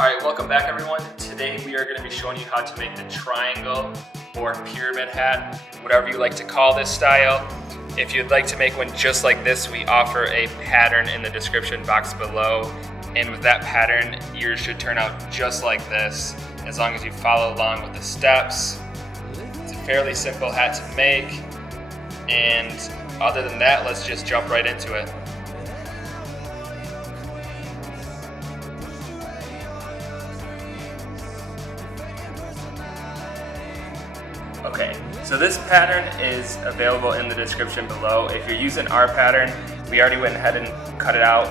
Alright, welcome back everyone. Today we are going to be showing you how to make the triangle or pyramid hat, whatever you like to call this style. If you'd like to make one just like this, we offer a pattern in the description box below. And with that pattern, yours should turn out just like this, as long as you follow along with the steps. It's a fairly simple hat to make. And other than that, let's just jump right into it. Okay, so this pattern is available in the description below. If you're using our pattern, we already went ahead and cut it out.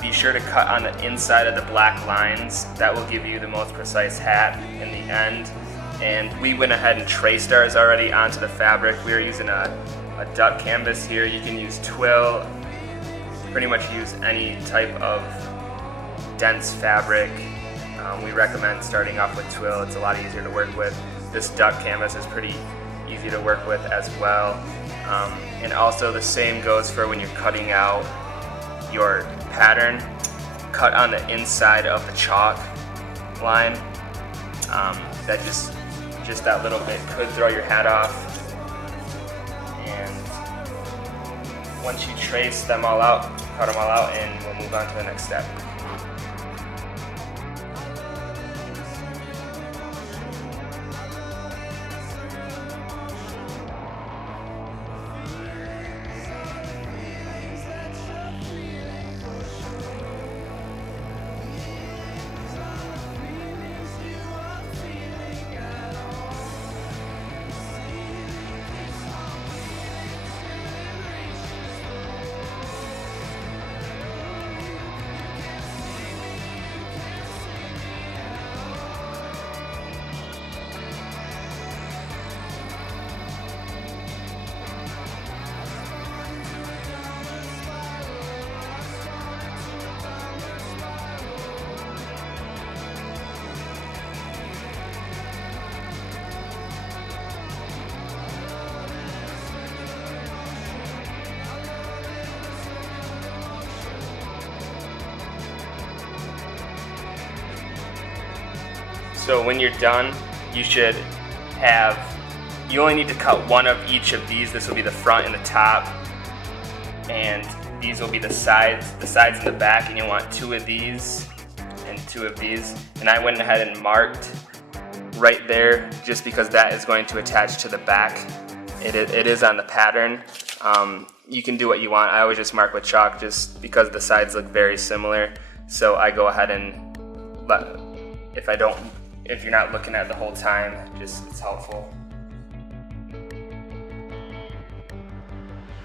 Be sure to cut on the inside of the black lines. That will give you the most precise hat in the end. And we went ahead and traced ours already onto the fabric. We are using a duck canvas here. You can use twill, pretty much use any type of dense fabric. We recommend starting off with twill. It's a lot easier to work with. This duck canvas is pretty easy to work with as well. And also the same goes for when you're cutting out your pattern. Cut on the inside of the chalk line. That just that little bit could throw your hat off. And once you trace them all out, cut them all out, and we'll move on to the next step. So when you're done, you only need to cut one of each of these. This will be the front and the top, and these will be the sides and the back, and you want two of these and two of these. And I went ahead and marked right there just because that is going to attach to the back. It is on the pattern. You can do what you want. I always just mark with chalk just because the sides look very similar. So I go ahead and if you're not looking at it the whole time, it's helpful.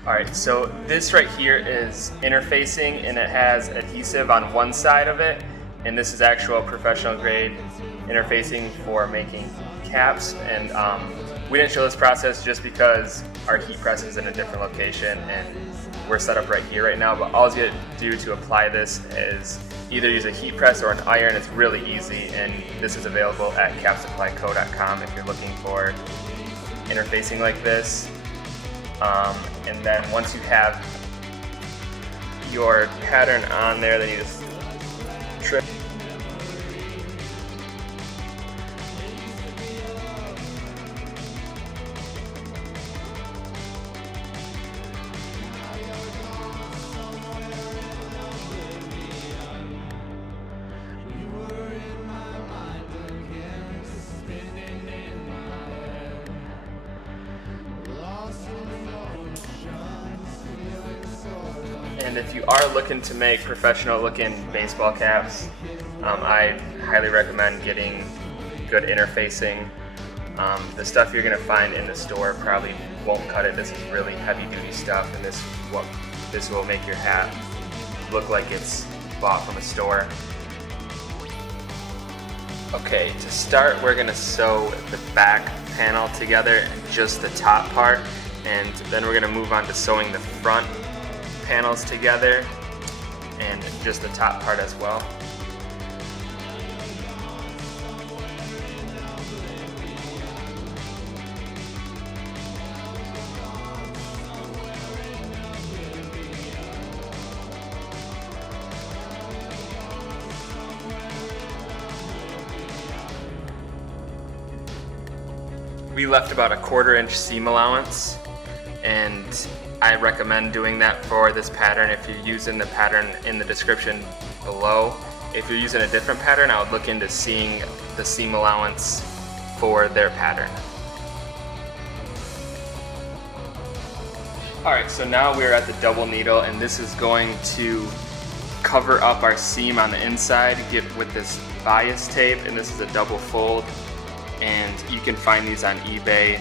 Alright, so this right here is interfacing, and it has adhesive on one side of it, and this is actual professional grade interfacing for making caps. And we didn't show this process just because our heat press is in a different location and we're set up right here right now, but all you do to apply this is either use a heat press or an iron. It's really easy, and this is available at capsupplyco.com if you're looking for interfacing like this. And then once you have your pattern on there, then you just trim. And if you are looking to make professional looking baseball caps, I highly recommend getting good interfacing. The stuff you're going to find in the store probably won't cut it. This is really heavy duty stuff, and this will make your hat look like it's bought from a store. Okay, to start we're going to sew the back panel together, just the top part, and then we're going to move on to sewing the front panels together and just the top part as well. we left about a 1/4 inch seam allowance, and I recommend doing that for this pattern. If you're using the pattern in the description below, if you're using a different pattern, I would look into seeing the seam allowance for their pattern. Alright, so now we're at the double needle, and this is going to cover up our seam on the inside with this bias tape, and this is a double fold, and you can find these on eBay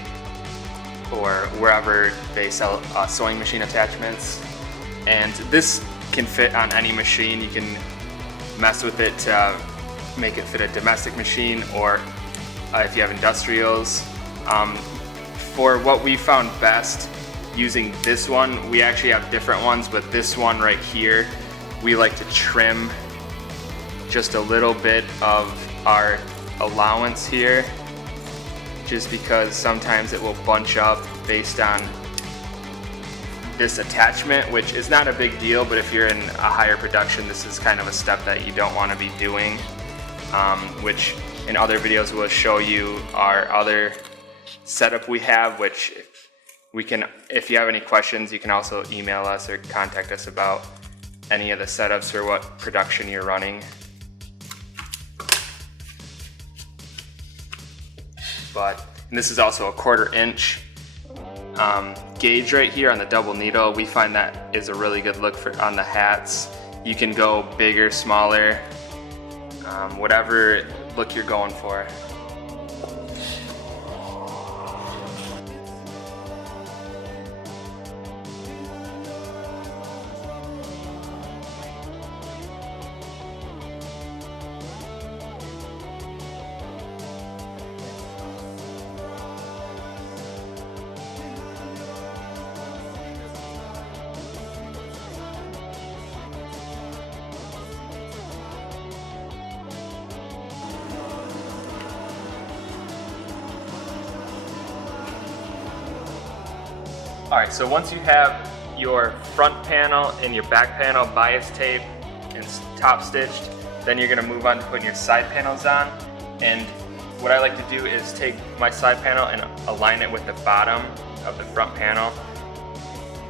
or wherever they sell sewing machine attachments. And this can fit on any machine. You can mess with it to make it fit a domestic machine, or if you have industrials. For what we found best using this one, we actually have different ones, but this one right here, we like to trim just a little bit of our allowance here, just because sometimes it will bunch up based on this attachment, which is not a big deal, but if you're in a higher production, this is kind of a step that you don't want to be doing, which in other videos we'll show you our other setup we have, which we can, if you have any questions, you can also email us or contact us about any of the setups or what production you're running. And this is also a 1/4 inch gauge right here on the double needle. We find that is a really good look on the hats. You can go bigger, smaller, whatever look you're going for. Alright, so once you have your front panel and your back panel bias tape and top stitched, then you're going to move on to putting your side panels on. And what I like to do is take my side panel and align it with the bottom of the front panel,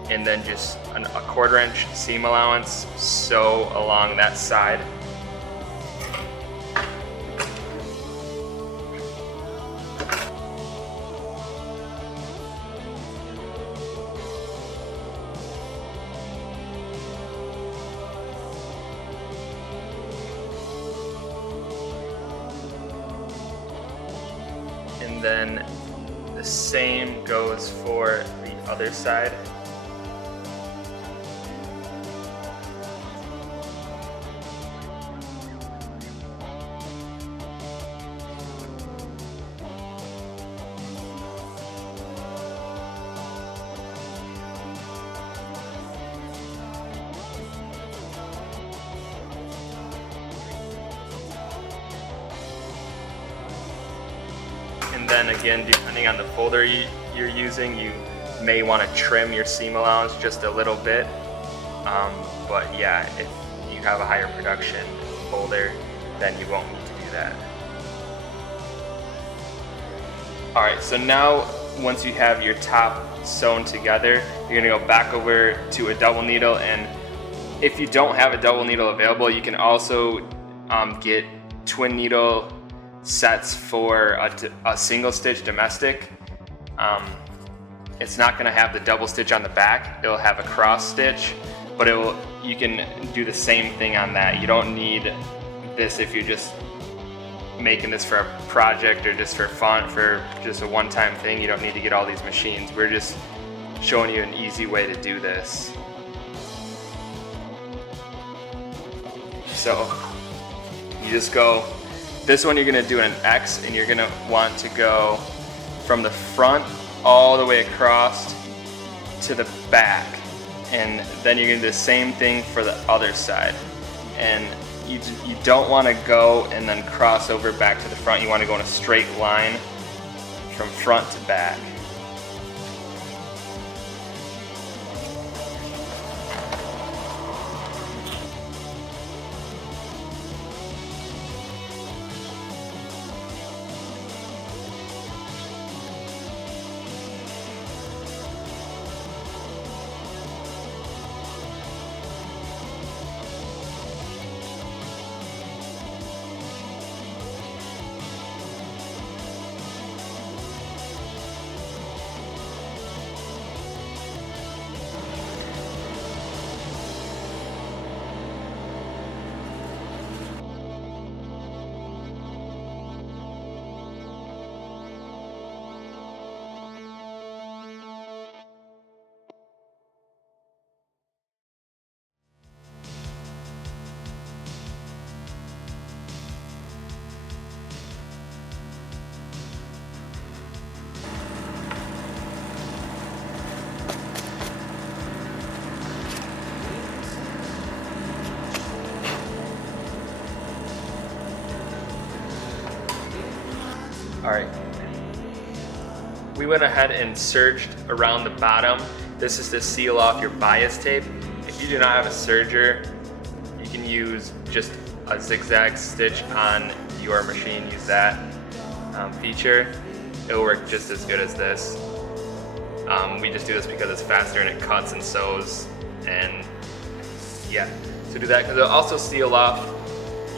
and then just a 1/4 inch seam allowance sew along that side. And then the same goes for the other side. And then again, depending on the folder you're using, you may want to trim your seam allowance just a little bit. But yeah, if you have a higher production folder, then you won't need to do that. Alright, so now once you have your top sewn together, you're going to go back over to a double needle, and if you don't have a double needle available, you can also get twin needle sets for a single stitch domestic. It's not going to have the double stitch on the back, it'll have a cross stitch, but you can do the same thing on that. You don't need this if you're just making this for a project or just for fun, for just a one-time thing. You don't need to get all these machines. We're just showing you an easy way to do this. So you just go, this one you're going to do an X, and you're going to want to go from the front all the way across to the back, and then you're going to do the same thing for the other side. And you don't want to go and then cross over back to the front. You want to go in a straight line from front to back. All right. We went ahead and serged around the bottom. This is to seal off your bias tape. If you do not have a serger, you can use just a zigzag stitch on your machine. Use that feature. It'll work just as good as this. We just do this because it's faster and it cuts and sews, and yeah. So do that because it'll also seal off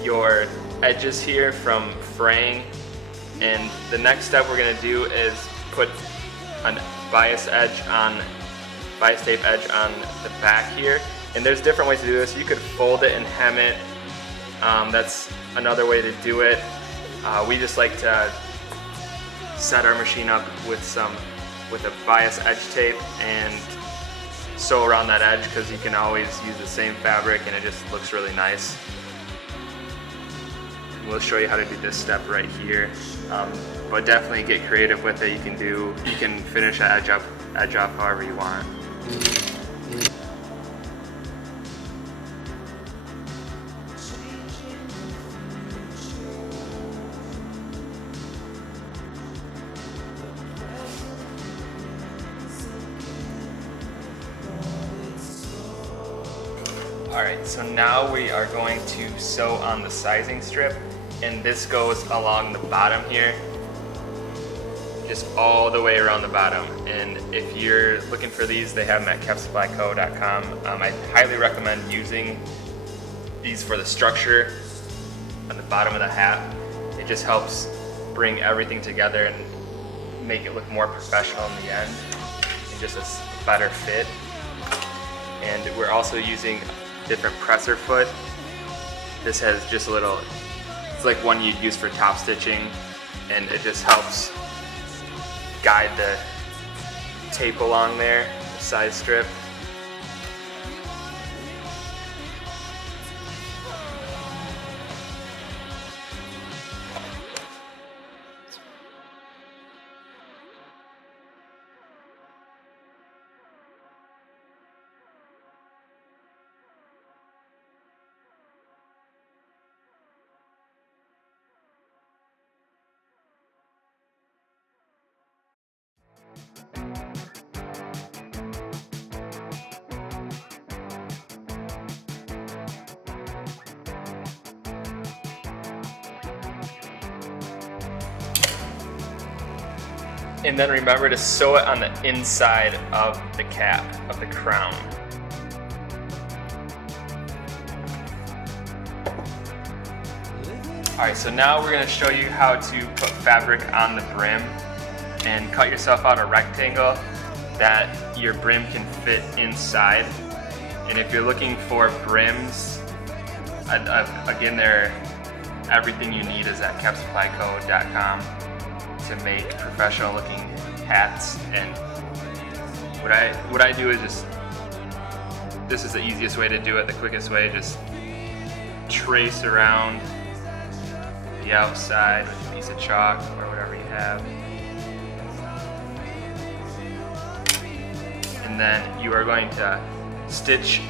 your edges here from fraying. And the next step we're gonna do is put a bias tape edge on the back here. And there's different ways to do this. You could fold it and hem it. That's another way to do it. We just like to set our machine up with a bias edge tape and sew around that edge, because you can always use the same fabric and it just looks really nice. We'll show you how to do this step right here, but definitely get creative with it. You can finish that edge off however you want. Alright, so now we are going to sew on the sizing strip, and this goes along the bottom here, just all the way around the bottom. And if you're looking for these, they have them at capsupplyco.com. I highly recommend using these for the structure on the bottom of the hat. It just helps bring everything together and make it look more professional in the end, and just a better fit. And we're also using different presser foot. This has just a little, it's like one you'd use for top stitching, and it just helps guide the tape along there, the size strip. And then remember to sew it on the inside of the cap, of the crown. Alright, so now we're going to show you how to put fabric on the brim and cut yourself out a rectangle that your brim can fit inside. And if you're looking for brims, again, everything you need is at capsupplyco.com to make professional looking hats. And what I do is just, this is the easiest way to do it, the quickest way, just trace around the outside with a piece of chalk or whatever you have. And then you are going to stitch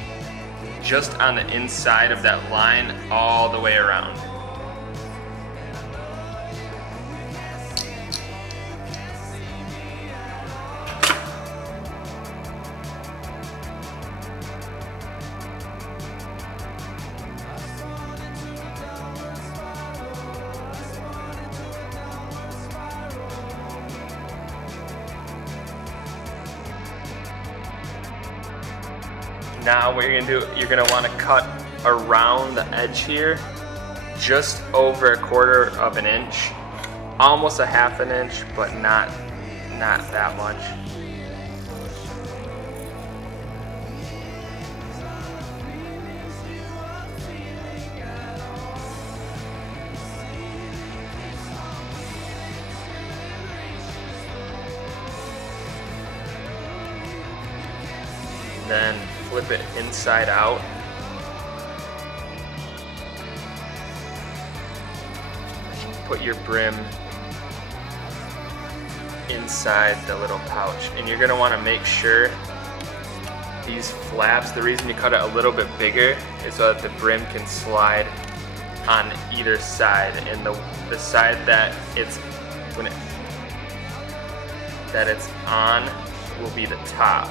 just on the inside of that line all the way around. Now what you're gonna do, you're gonna wanna cut around the edge here, just over 1/4 of an inch, almost a 1/2 inch, but not that much. Then flip it inside out. Put your brim inside the little pouch, and you're going to want to make sure these flaps, the reason you cut it a little bit bigger is so that the brim can slide on either side, and the side that it's that it's on will be the top.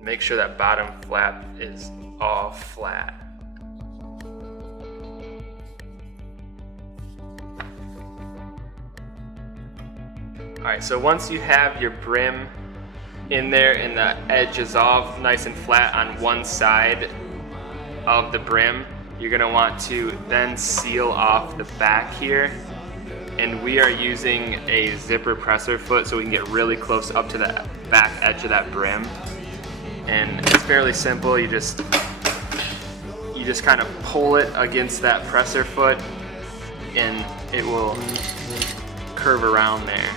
Make sure that bottom flap is all flat. Alright, so once you have your brim in there and the edge is all nice and flat on one side of the brim, you're going to want to then seal off the back here. And we are using a zipper presser foot so we can get really close up to the back edge of that brim. And it's fairly simple. You just kind of pull it against that presser foot and it will curve around there.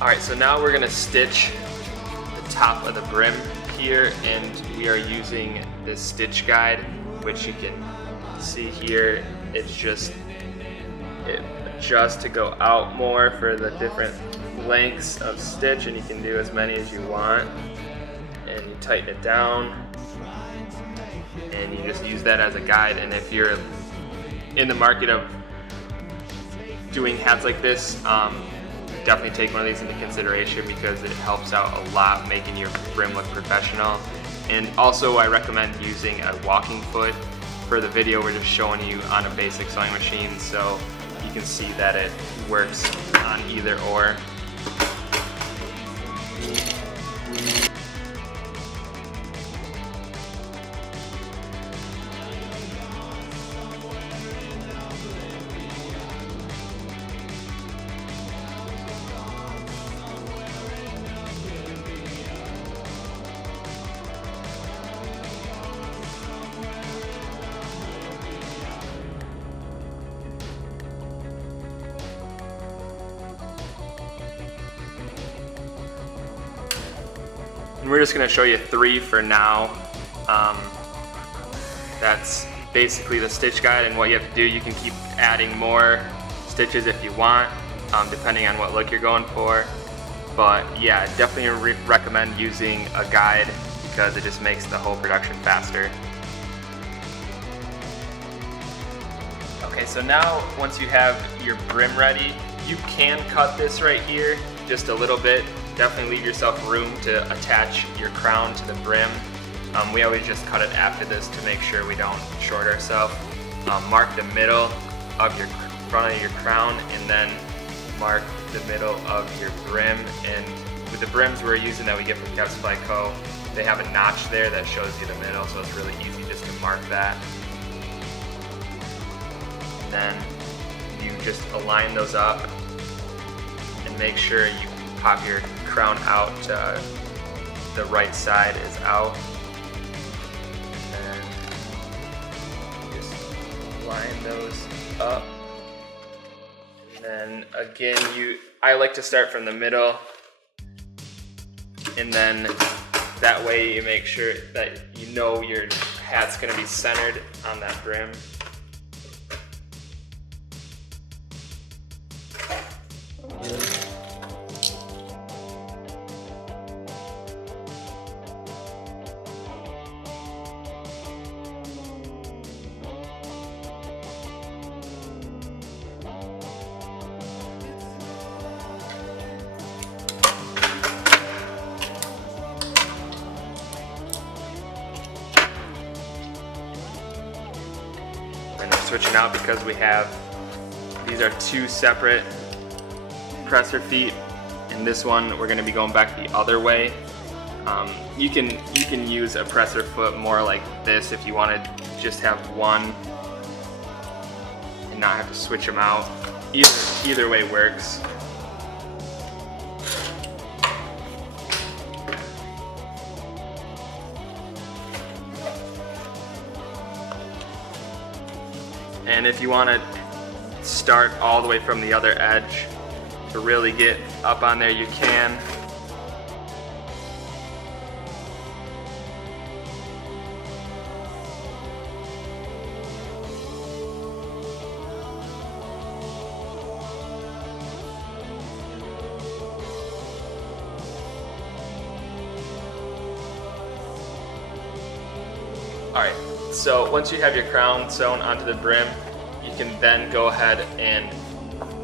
Alright, so now we're going to stitch top of the brim here, and we are using this stitch guide, which you can see here. It adjusts to go out more for the different lengths of stitch, and you can do as many as you want, and you tighten it down and you just use that as a guide. And if you're in the market of doing hats like this, definitely take one of these into consideration because it helps out a lot making your brim look professional. And also I recommend using a walking foot. For the video we're just showing you on a basic sewing machine, so you can see that it works on either or. And we're just going to show you 3 for now. That's basically the stitch guide, and what you have to do, you can keep adding more stitches if you want, depending on what look you're going for. But yeah, definitely recommend using a guide because it just makes the whole production faster. Okay, so now once you have your brim ready, you can cut this right here just a little bit. Definitely leave yourself room to attach your crown to the brim. We always just cut it after this to make sure we don't short ourselves. Mark the middle of your front of your crown and then mark the middle of your brim. And with the brims we're using that we get from Kev's Fly Co., they have a notch there that shows you the middle, so it's really easy just to mark that. Then you just align those up and make sure you pop your crown out, the right side is out, and just line those up. And then again, I like to start from the middle, and then that way you make sure that you know your hat's going to be centered on that brim. And then switching out because these are 2 separate presser feet, and this one we're going to be going back the other way. You can use a presser foot more like this if you want to just have one and not have to switch them out. Either way works. And if you want to start all the way from the other edge to really get up on there, you can. Alright, so once you have your crown sewn onto the brim, you can then go ahead and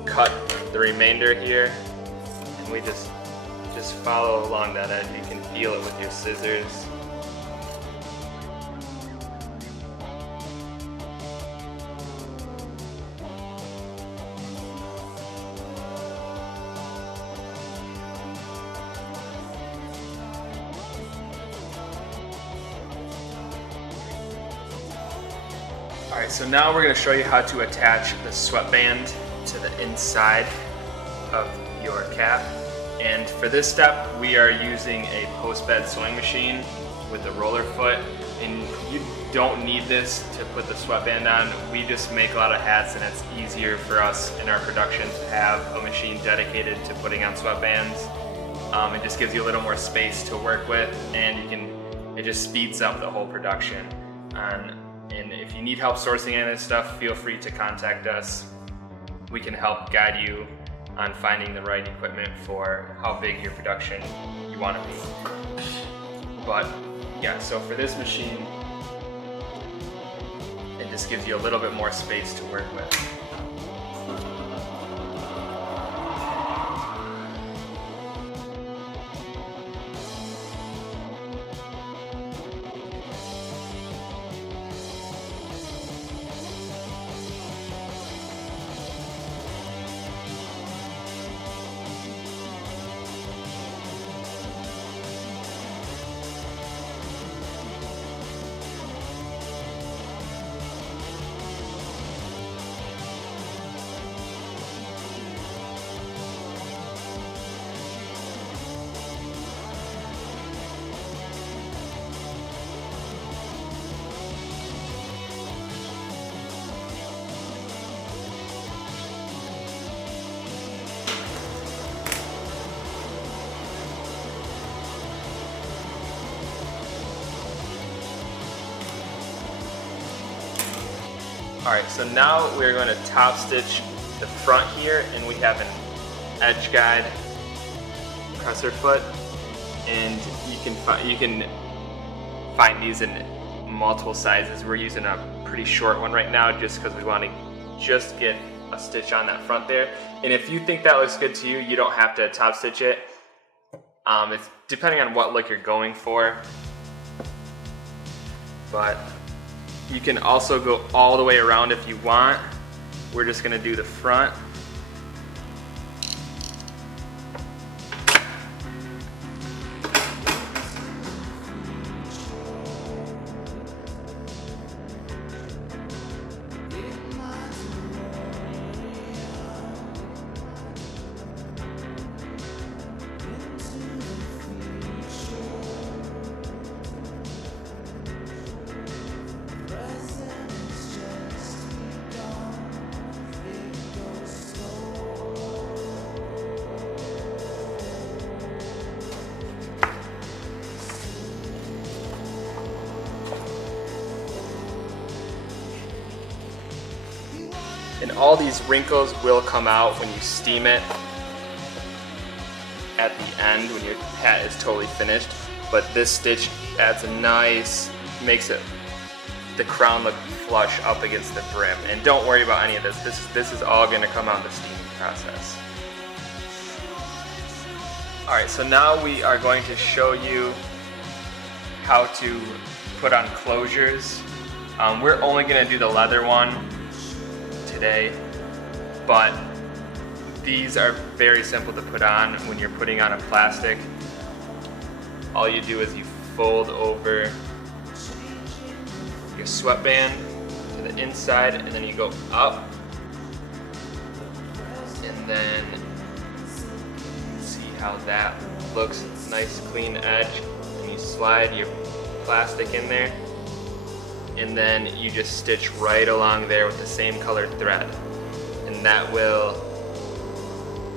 cut the remainder here. And we just follow along that edge. You can feel it with your scissors. Alright, so now we're going to show you how to attach the sweatband to the inside of your cap. And for this step, we are using a post-bed sewing machine with a roller foot. And you don't need this to put the sweatband on. We just make a lot of hats, and it's easier for us in our production to have a machine dedicated to putting on sweatbands. It just gives you a little more space to work with, and it just speeds up the whole production. And if you need help sourcing any of this stuff, feel free to contact us. We can help guide you on finding the right equipment for how big your production you want to be. But yeah, so for this machine, it just gives you a little bit more space to work with. Alright, so now we're going to top stitch the front here, and we have an edge guide presser foot, and you can find these in multiple sizes. We're using a pretty short one right now just because we want to just get a stitch on that front there. And if you think that looks good to you, you don't have to top stitch it. It's depending on what look you're going for, but you can also go all the way around if you want. We're just going to do the front. And all these wrinkles will come out when you steam it at the end when your hat is totally finished. But this stitch adds a nice, makes it the crown look flush up against the brim. And don't worry about any of this. This is all going to come out in the steaming process. Alright, so now we are going to show you how to put on closures. We're only going to do the leather one today, but these are very simple to put on when you're putting on a plastic. All you do is you fold over your sweatband to the inside, and then you go up, and then see how that looks, nice clean edge, and you slide your plastic in there, and then you just stitch right along there with the same colored thread, and that will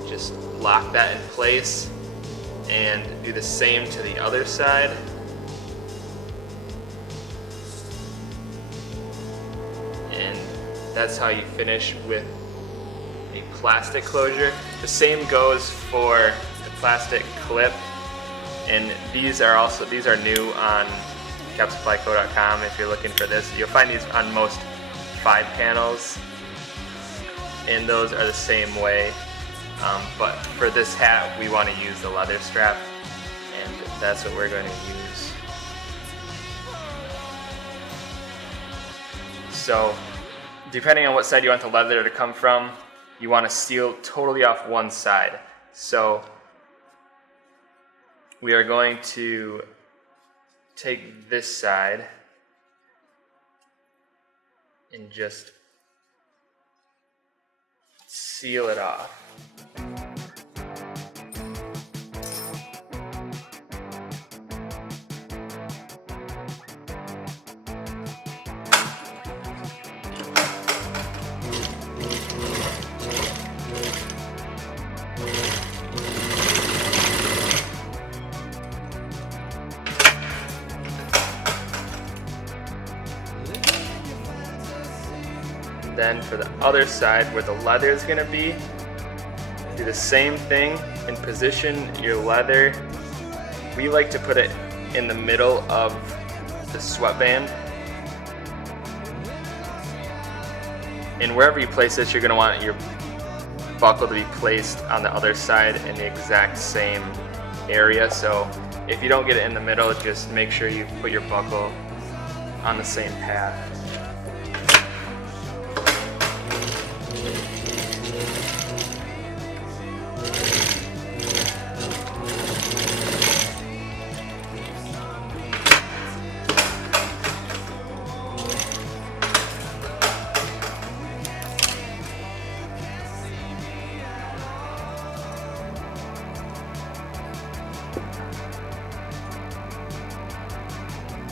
just lock that in place. And do the same to the other side. And that's how you finish with a plastic closure. The same goes for the plastic clip, and these are new on capsupplyco.com. If you're looking for this, you'll find these on most 5-panels, and those are the same way. But for this hat, we want to use the leather strap, and that's what we're going to use. So, depending on what side you want the leather to come from, you want to seal totally off one side. So, we are going to take this side and just seal it off. Then for the other side where the leather is going to be, do the same thing and position your leather. We like to put it in the middle of the sweatband. And wherever you place this, you're going to want your buckle to be placed on the other side in the exact same area. So if you don't get it in the middle, just make sure you put your buckle on the same path.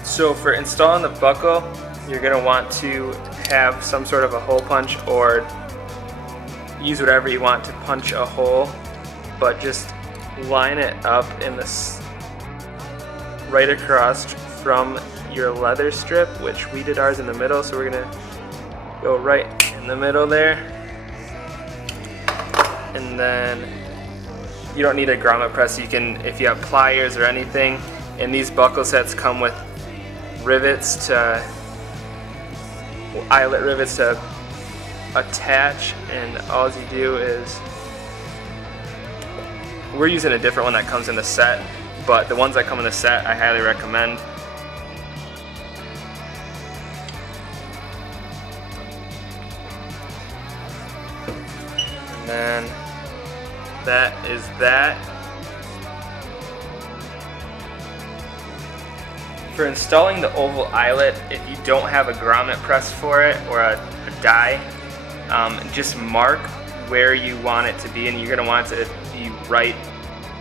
So for installing the buckle, you're going to want to have some sort of a hole punch, or use whatever you want to punch a hole, but just line it up in this right across from your leather strip, which we did ours in the middle, so we're going to go right in the middle there. And then you don't need a grommet press. You can, if you have pliers or anything, and these buckle sets come with rivets to, eyelet rivets to attach, and all you do is, we're using a different one that comes in the set, but the ones that come in the set I highly recommend. And then that is that. For installing the oval eyelet, if you don't have a grommet press for it or a die, just mark where you want it to be, and you're going to want it to be right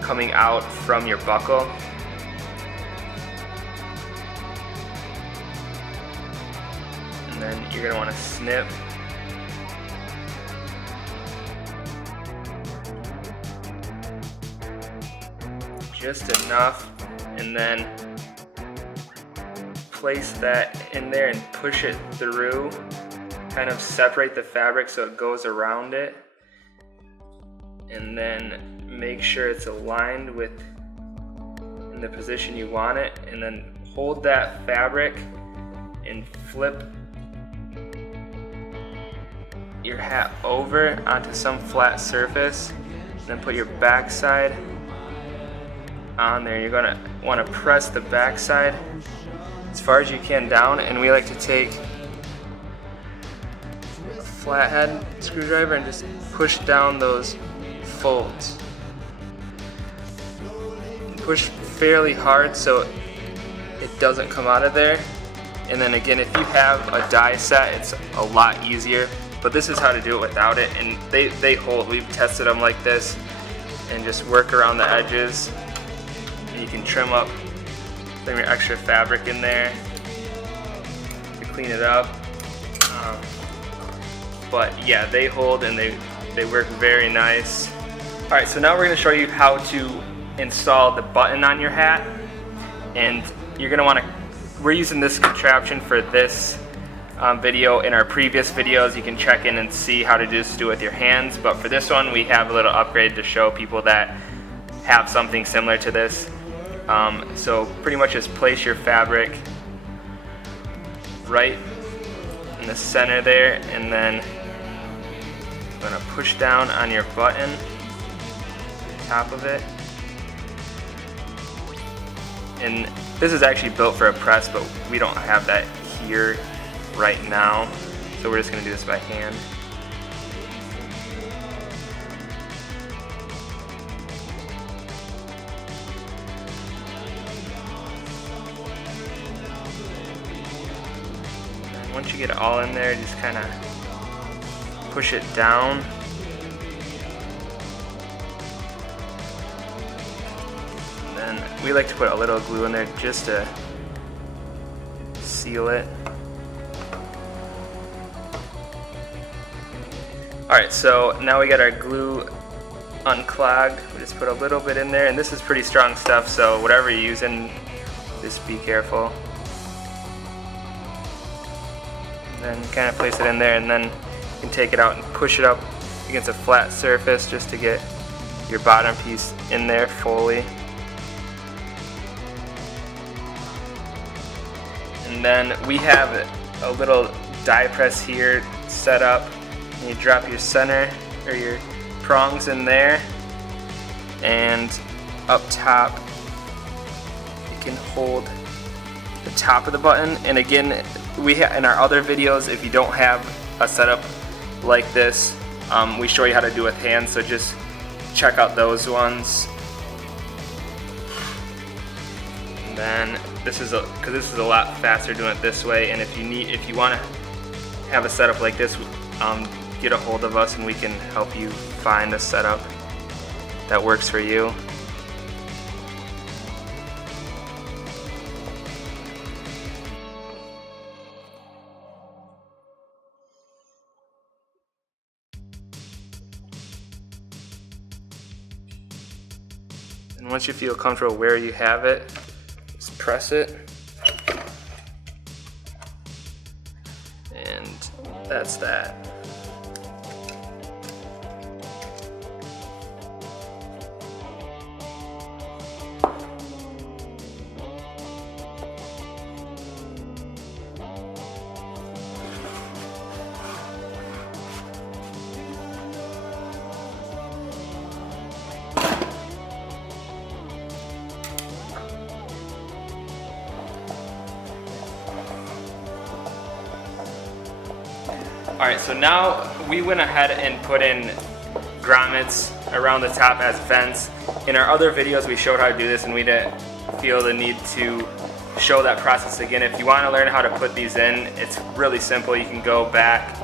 coming out from your buckle. And then you're going to want to snip. Just enough, and then place that in there and push it through, kind of separate the fabric so it goes around it, and then make sure it's aligned with in the position you want it, and then hold that fabric and flip your hat over onto some flat surface, and then put your back side on there. You're going to want to press the back side as far as you can down, and we like to take a flathead screwdriver and just push down those folds. Push fairly hard so it doesn't come out of there. And then again, if you have a die set, it's a lot easier, but this is how to do it without it, and they hold. We've tested them like this, and just work around the edges, and you can trim up some of your extra fabric in there. clean it up. But yeah, they hold and they work very nice. Alright, so now we're going to show you how to install the button on your hat. And you're going to want to, we're using this contraption for this video. In our previous videos, you can check in and see how to just do it with your hands. But for this one, we have a little upgrade to show people that have something similar to this. So pretty much just place your fabric right in the center there, and then I'm going to push down on your button, top of it. And this is actually built for a press, but we don't have that here right now, so we're just going to do this by hand. And once you get it all in there, just kind of push it down. And then we like to put a little glue in there just to seal it. Alright, so now we got our glue unclogged. We just put a little bit in there, and this is pretty strong stuff, so whatever you're using, just be careful. And then kind of place it in there, and then you can take it out and push it up against a flat surface just to get your bottom piece in there fully. And then we have a little die press here set up. And you drop your center or your prongs in there, and up top you can hold the top of the button. And again, in our other videos, if you don't have a setup like this, we show you how to do it with hands, so just check out those ones. And then this is because this is a lot faster doing it this way, and if you want to have a setup like this, get a hold of us and we can help you find a setup that works for you. And once you feel comfortable where you have it, just press it. And that's that. Alright, so now we went ahead and put in grommets around the top as vents. In our other videos we showed how to do this, and we didn't feel the need to show that process again. If you want to learn how to put these in, it's really simple. You can go back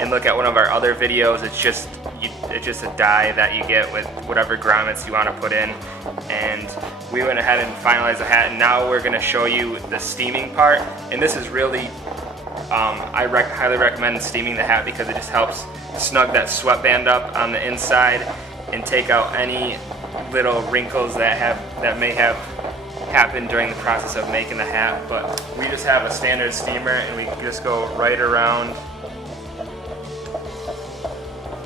and look at one of our other videos. It's just a die that you get with whatever grommets you want to put in. And we went ahead and finalized the hat, and now we're going to show you the steaming part. And this is really I highly recommend steaming the hat because it just helps snug that sweatband up on the inside and take out any little wrinkles that may have happened during the process of making the hat. But we just have a standard steamer, and we just go right around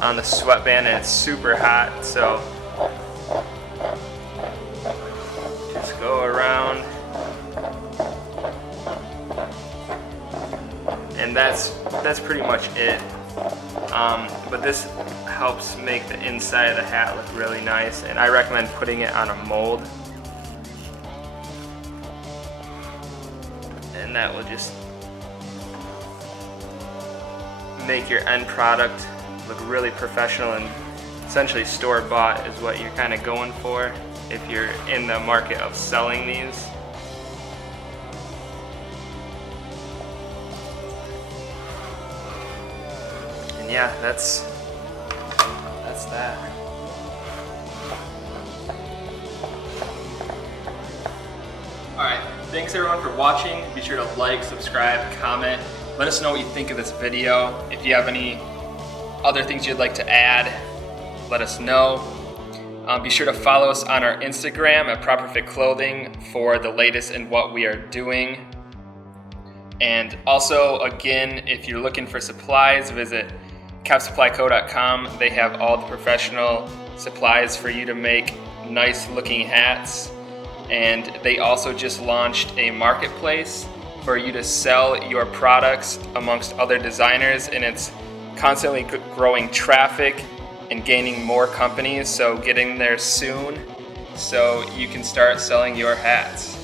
on the sweatband, and it's super hot, so just go around. And that's pretty much it. But this helps make the inside of the hat look really nice, and I recommend putting it on a mold. And that will just make your end product look really professional, and essentially store-bought is what you're kind of going for if you're in the market of selling these. And yeah, that's that. Alright, thanks everyone for watching. Be sure to like, subscribe, comment, Let us know what you think of this video. If you have any other things you'd like to add, let us know. Be sure to follow us on our Instagram at Properfit Clothing for the latest in what we are doing. And also, again, if you're looking for supplies, visit capsupplyco.com. They have all the professional supplies for you to make nice looking hats. And they also just launched a marketplace for you to sell your products amongst other designers, and it's constantly growing traffic and gaining more companies, so getting there soon so you can start selling your hats.